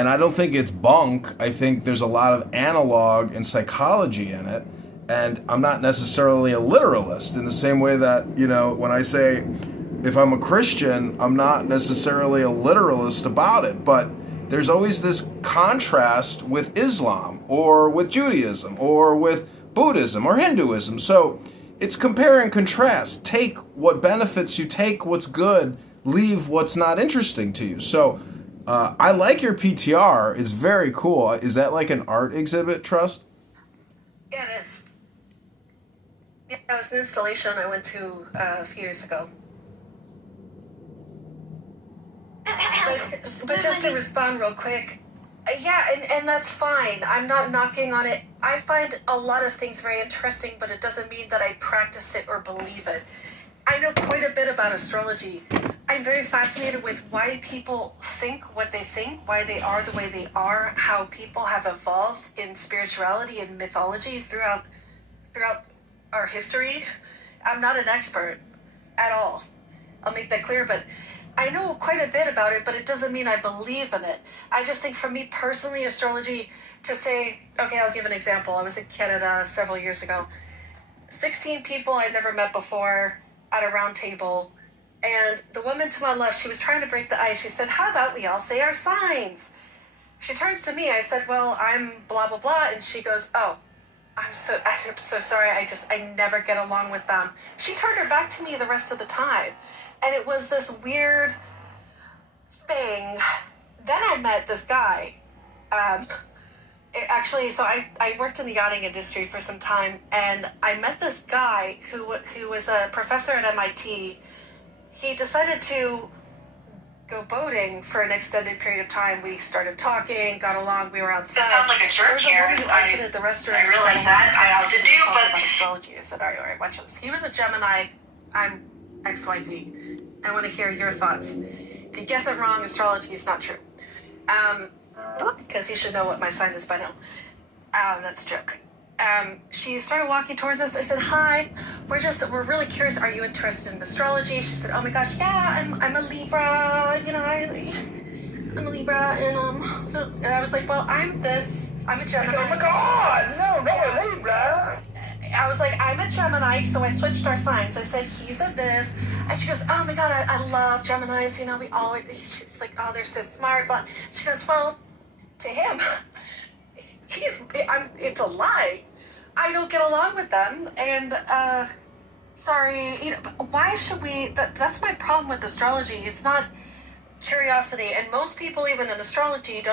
And I don't think it's bunk. I think there's a lot of analog and psychology in it. And I'm not necessarily a literalist in the same way that, when I say if I'm a Christian, I'm not necessarily a literalist about it. But there's always this contrast with Islam or with Judaism or with Buddhism or Hinduism. So it's compare and contrast. Take what benefits you, take what's good, leave what's not interesting to you. So I like your PTR. It's very cool. Is that like an art exhibit, Trust? Yeah, it is. Yeah, it was an installation I went to a few years ago. But just to respond real quick, yeah, and that's fine. I'm not knocking on it. I find a lot of things very interesting, but it doesn't mean that I practice it or believe it. I know quite a bit about astrology. I'm very fascinated with why people think what they think, why they are the way they are, how people have evolved in spirituality and mythology throughout our history. I'm not an expert at all. I'll make that clear, but I know quite a bit about it, but it doesn't mean I believe in it. I just think for me personally, astrology, to say, okay, I'll give an example. I was in Canada several years ago. 16 people I'd never met before at a round table. And the woman to my left, she was trying to break the ice. She said, how about we all say our signs? She turns to me. I said, well, I'm blah, blah, blah. And she goes, oh, I'm so sorry. I never get along with them. She turned her back to me the rest of the time. And it was this weird thing. Then I met this guy. So I worked in the yachting industry for some time, and I met this guy who was a professor at MIT. He decided to go boating for an extended period of time. We started talking, got along, we were outside. It sounds like a church here. I exited the restaurant. I realize that. I often do, but... Astrology. I said, all right, watch this. He was a Gemini. I'm XYZ. I want to hear your thoughts. If you guess it wrong, astrology is not true. Because you should know what my sign is by now. That's a joke. She started walking towards us. I said, hi, we're really curious. Are you interested in astrology? She said, oh my gosh, yeah, I'm a Libra, I'm a Libra, and I was like, well, I'm a Gemini. Oh my God, no, a Libra. I was like, I'm a Gemini, so I switched our signs. I said, he's a this. And she goes, oh my God, I love Geminis. We always, she's like, oh, they're so smart. But she goes, well, to him, it's a lie. I don't get along with them. And, sorry, why should we, that's my problem with astrology. It's not curiosity. And most people, even in astrology, don't